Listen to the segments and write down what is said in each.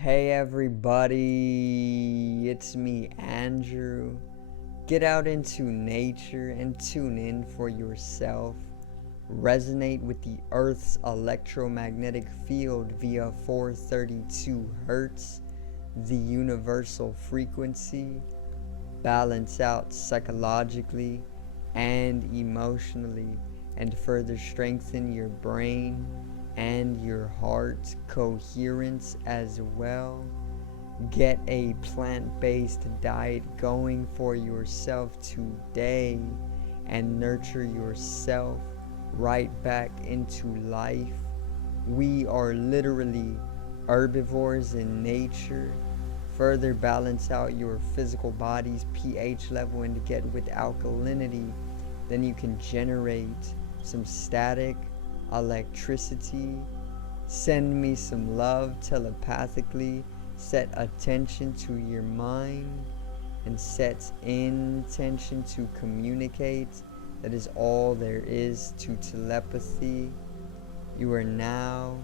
Hey everybody, it's me, Andrew. Get out into nature and tune in for yourself. Resonate with the Earth's electromagnetic field via 432 Hertz, the universal frequency. Balance out psychologically and emotionally, and further strengthen your brain and your heart coherence as well. Get a plant-based diet going for yourself today and nurture yourself right back into life. We are literally herbivores in nature. Further balance out your physical body's pH level and to get with alkalinity. Then you can generate some static electricity. Send me some love telepathically. Set attention to your mind and set intention to communicate. That is all there is to telepathy. You are now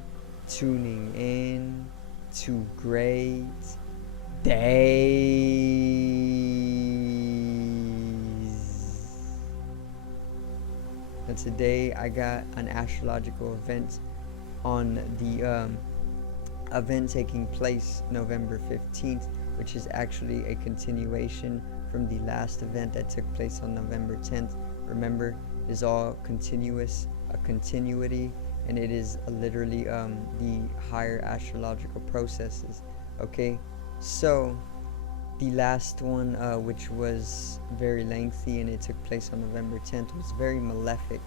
tuning in to great days. And today I got an astrological event on the event taking place November 15th, which is actually a continuation from the last event that took place on November 10th. Remember, it is all continuous, a continuity, and it is literally the higher astrological processes. Okay, so the last one, which was very lengthy and it took place on November 10th, was very malefic,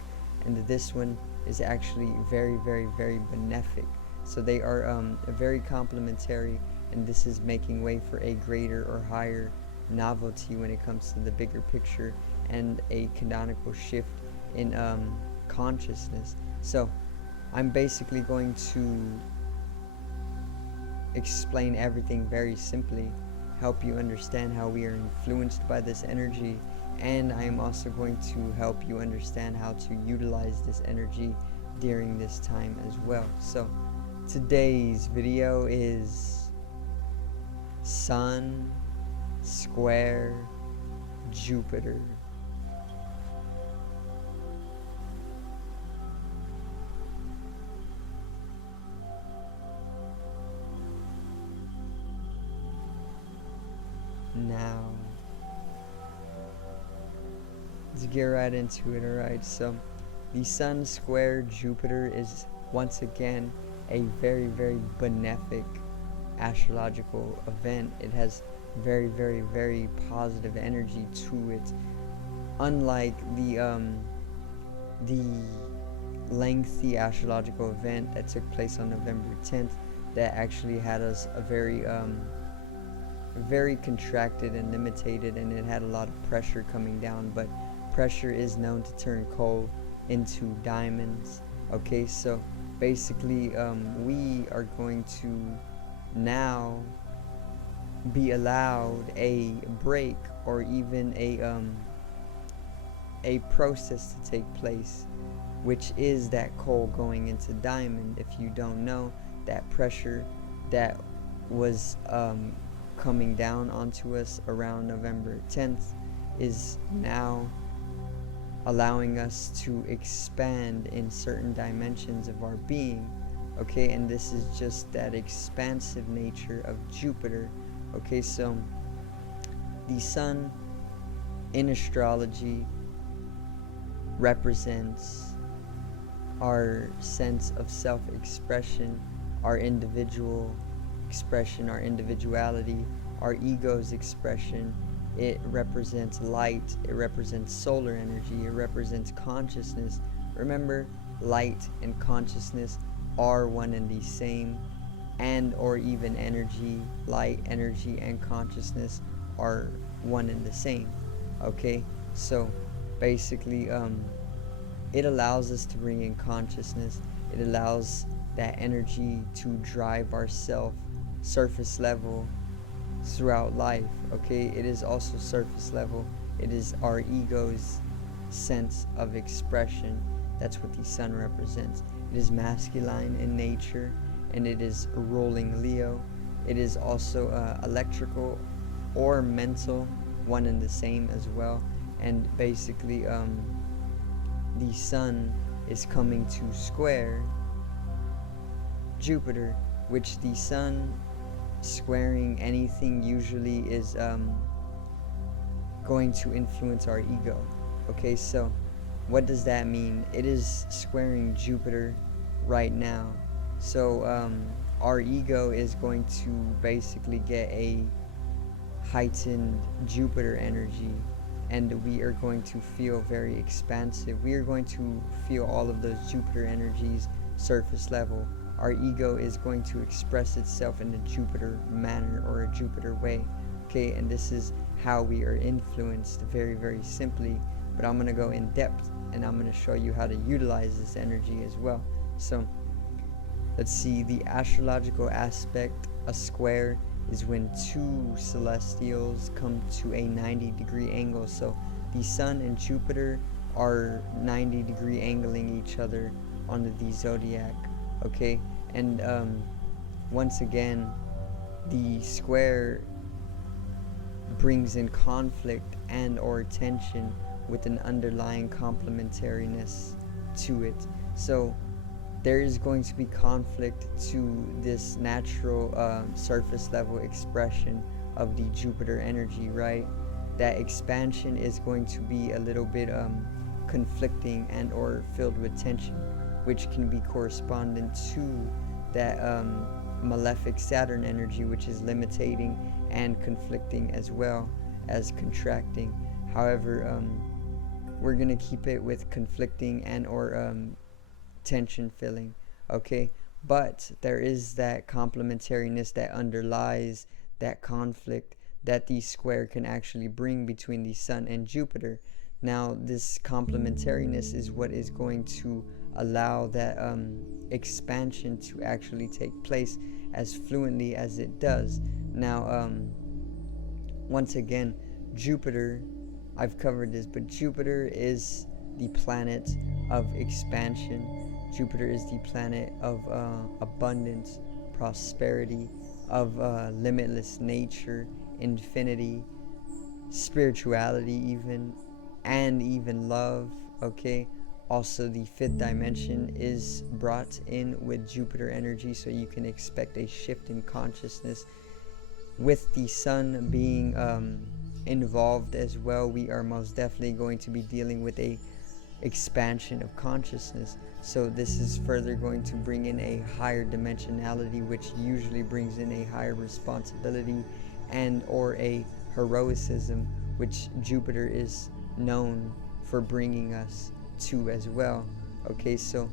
and this one is actually very, very, very benefic. So they are very complementary, and this is making way for a greater or higher novelty when it comes to the bigger picture and a canonical shift in consciousness. So I'm basically going to explain everything very simply, help you understand how we are influenced by this energy, and I am also going to help you understand how to utilize this energy during this time as well. So today's video is Sun square Jupiter. Now, let's get right into it. Alright, so the Sun square Jupiter is once again a very, very benefic astrological event. It has very, very, very positive energy to it, unlike the lengthy astrological event that took place on November 10th that actually had us a very contracted and limited, and it had a lot of pressure coming down. But pressure is known to turn coal into diamonds. Okay, so basically we are going to now be allowed a break or even a process to take place, which is that coal going into diamond. If you don't know, that pressure that was coming down onto us around November 10th is now allowing us to expand in certain dimensions of our being. Okay, and this is just that expansive nature of Jupiter. Okay, so the Sun in astrology represents our sense of self-expression, our individual expression, our individuality, our ego's expression. It represents light, it represents solar energy, it represents consciousness. Remember, light and consciousness are one and the same, and or even energy, light, energy, and consciousness are one and the same. Okay, so basically it allows us to bring in consciousness. It allows that energy to drive ourself surface level throughout life. Okay, it is also surface level. It is our ego's sense of expression. That's what the Sun represents. It is masculine in nature, and it is ruling Leo. It is also electrical or mental, one and the same as well. And basically, the sun is coming to square Jupiter, which the sun squaring anything usually is going to influence our ego. Okay, so what does that mean? It is squaring Jupiter right now. So our ego is going to basically get a heightened Jupiter energy, and we are going to feel very expansive. We are going to feel all of those Jupiter energies surface level. Our ego is going to express itself in a Jupiter manner or a Jupiter way. Okay, and this is how we are influenced, very, very simply. But I'm going to go in depth, and I'm going to show you how to utilize this energy as well. So let's see, the astrological aspect, a square, is when two celestials come to a 90-degree angle. So the sun and Jupiter are 90-degree angling each other on the zodiac. Okay, and once again, the square brings in conflict and or tension with an underlying complementariness to it. So there is going to be conflict to this natural surface level expression of the Jupiter energy, right? That expansion is going to be a little bit conflicting and or filled with tension, which can be correspondent to that malefic Saturn energy, which is limiting and conflicting as well as contracting. However, we're going to keep it with conflicting and or tension filling, okay? But there is that complementariness that underlies that conflict that the square can actually bring between the sun and Jupiter. Now, this complementariness is what is going to allow that expansion to actually take place as fluently as it does. Now, once again, Jupiter, I've covered this, but Jupiter is the planet of expansion. Jupiter is the planet of abundance, prosperity, of limitless nature, infinity, spirituality even, and even love, okay? Also, the fifth dimension is brought in with Jupiter energy, so you can expect a shift in consciousness. With the sun being involved as well, we are most definitely going to be dealing with a expansion of consciousness. So this is further going to bring in a higher dimensionality, which usually brings in a higher responsibility and or a heroicism, which Jupiter is known for bringing us to as well. Okay, so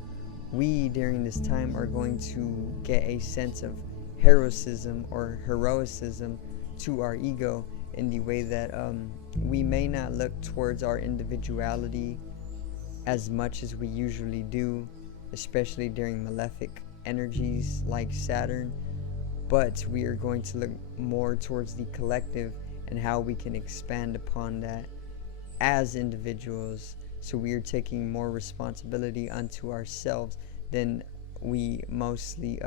we during this time are going to get a sense of heroism or heroicism to our ego in the way that we may not look towards our individuality as much as we usually do, especially during malefic energies like Saturn, but we are going to look more towards the collective and how we can expand upon that as individuals. So we are taking more responsibility unto ourselves than we mostly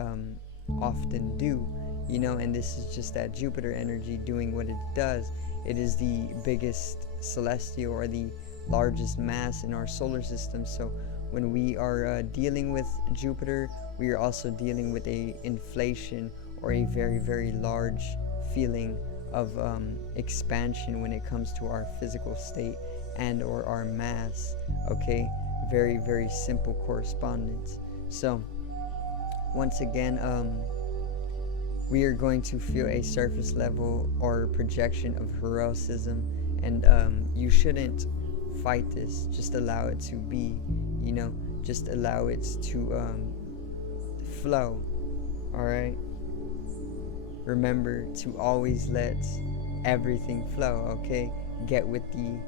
often do, you know, and this is just that Jupiter energy doing what it does. It is the biggest celestial or the largest mass in our solar system. So when we are dealing with Jupiter, we are also dealing with a inflation or a very, very large feeling of expansion when it comes to our physical state and or our mass. Okay, very, very simple correspondence. So once again, we are going to feel a surface level or projection of heroicism, and you shouldn't fight this. Just allow it to be, you know, just allow it to flow. All right, remember to always let everything flow. Okay, get with the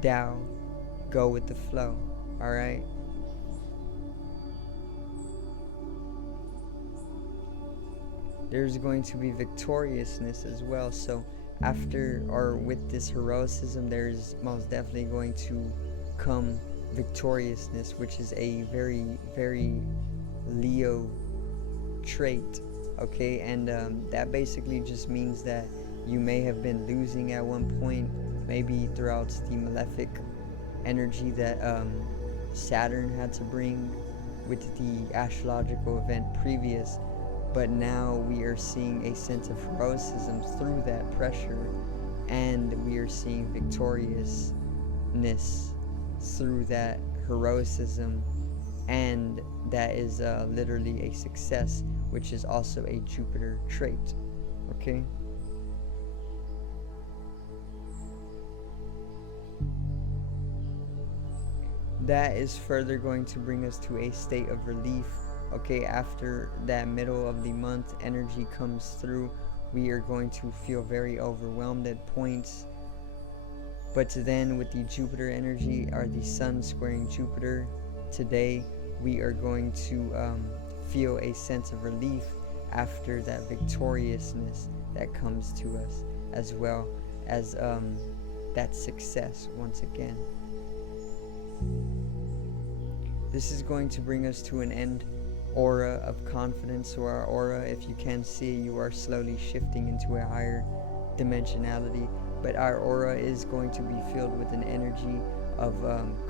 Tao, go with the flow. All right. There's going to be victoriousness as well. So after or with this heroicism, there's most definitely going to come victoriousness, which is a very, very Leo trait. okay? And that basically just means that you may have been losing at one point, maybe throughout the malefic energy that Saturn had to bring with the astrological event previous, but now we are seeing a sense of heroism through that pressure, and we are seeing victoriousness through that heroism, and that is literally a success, which is also a Jupiter trait, okay? That is further going to bring us to a state of relief, okay? After that middle of the month energy comes through, we are going to feel very overwhelmed at points, but then with the Jupiter energy, or the Sun squaring Jupiter today, we are going to feel a sense of relief after that victoriousness that comes to us, as well as that success once again. This is going to bring us to an end aura of confidence. So our aura, if you can see, you are slowly shifting into a higher dimensionality, but our aura is going to be filled with an energy of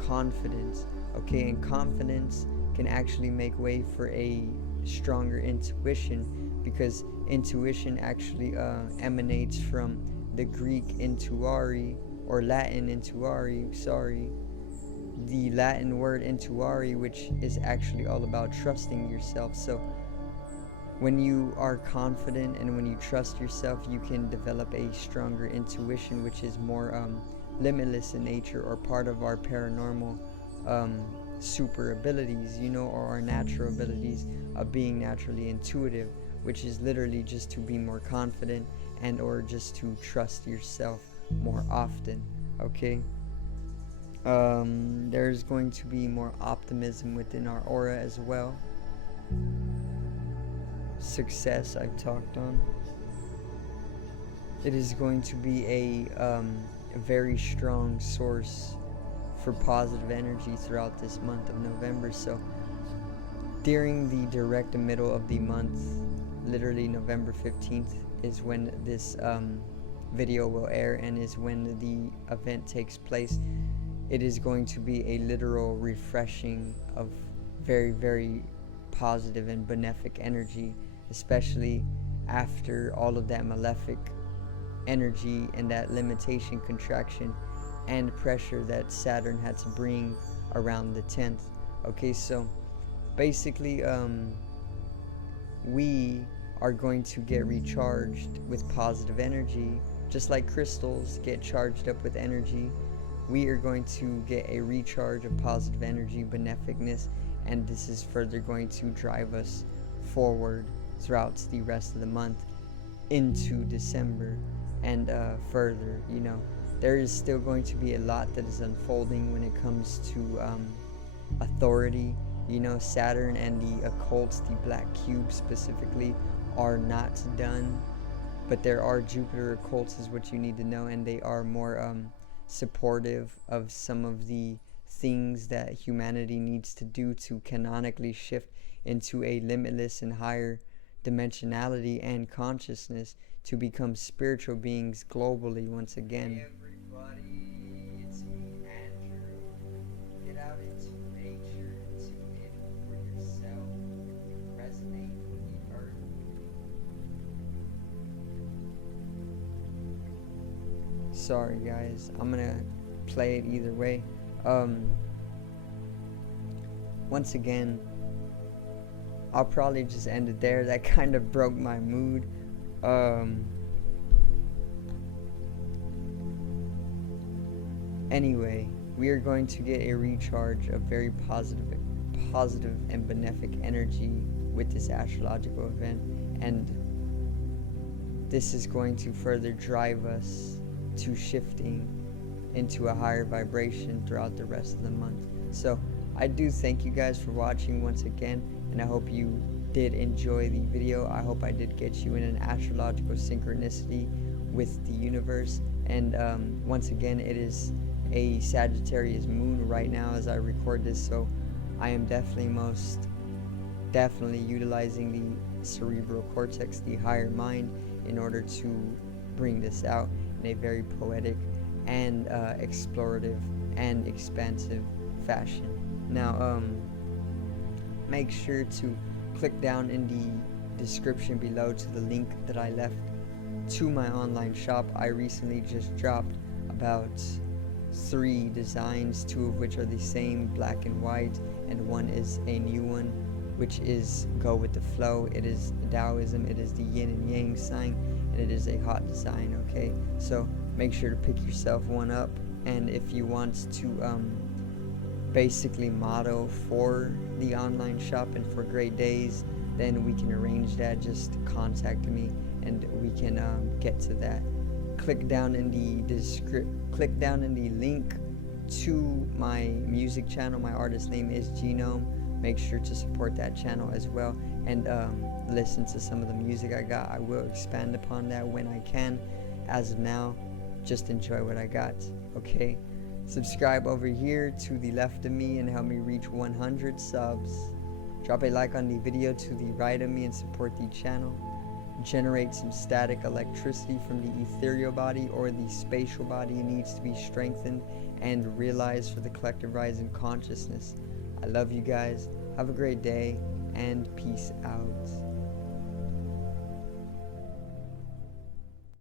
confidence, okay? And confidence can actually make way for a stronger intuition, because intuition actually emanates from the Greek intuari, or Latin intuari, the Latin word intuari, which is actually all about trusting yourself. So when you are confident and when you trust yourself, you can develop a stronger intuition, which is more limitless in nature, or part of our paranormal super abilities, you know, or our natural abilities of being naturally intuitive, which is literally just to be more confident and or just to trust yourself more often, okay? There's going to be more optimism within our aura as well. Success, I've talked on. It is going to be a very strong source for positive energy throughout this month of November. So during the direct middle of the month, literally November 15th is when this video will air, and is when the event takes place. It is going to be a literal refreshing of very, very positive and benefic energy, especially after all of that malefic energy and that limitation, contraction, and pressure that Saturn had to bring around the 10th. Okay, so basically we are going to get recharged with positive energy, just like crystals get charged up with energy. We are going to get a recharge of positive energy, beneficness, and this is further going to drive us forward throughout the rest of the month into December and further. You know, there is still going to be a lot that is unfolding when it comes to authority. You know, Saturn and the occults, the black cube specifically, are not done, but there are Jupiter occults, is what you need to know, and they are more supportive of some of the things that humanity needs to do to canonically shift into a limitless and higher dimensionality and consciousness, to become spiritual beings globally once again. Hey everybody, it's me, Andrew. Get out into nature, tune in for yourself, resonate with the earth. Sorry guys, I'm gonna play it either way. Once again, I'll probably just end it there. That kind of broke my mood. Anyway, we are going to get a recharge of very positive and benefic energy with this astrological event, and this is going to further drive us to shifting into a higher vibration throughout the rest of the month. So I do thank you guys for watching once again, and I hope you did enjoy the video. I hope I did get you in an astrological synchronicity with the universe. And once again, it is a Sagittarius moon right now as I record this, so I am definitely utilizing the cerebral cortex, the higher mind, in order to bring this out in a very poetic and explorative and expansive fashion. Now, make sure to click down in the description below to the link that I left to my online shop. I recently just dropped about 3 designs, 2 of which are the same, black and white, and 1 is a new one, which is Go With The Flow. It is Taoism, it is the yin and yang sign, and it is a hot design, okay? So make sure to pick yourself one up, and if you want to basically model for the online shop and for great days, then we can arrange that. Just contact me and we can get to that. Click down in the link to my music channel. My artist name is Genome. Make sure to support that channel as well, and listen to some of the music I got. I will expand upon that when I can. As of now, just enjoy what I got, okay? Subscribe over here to the left of me and help me reach 100 subs. Drop a like on the video to the right of me and support the channel. Generate some static electricity from the ethereal body or the spatial body. It needs to be strengthened and realized for the collective rise in consciousness. I love you guys. Have a great day and peace out.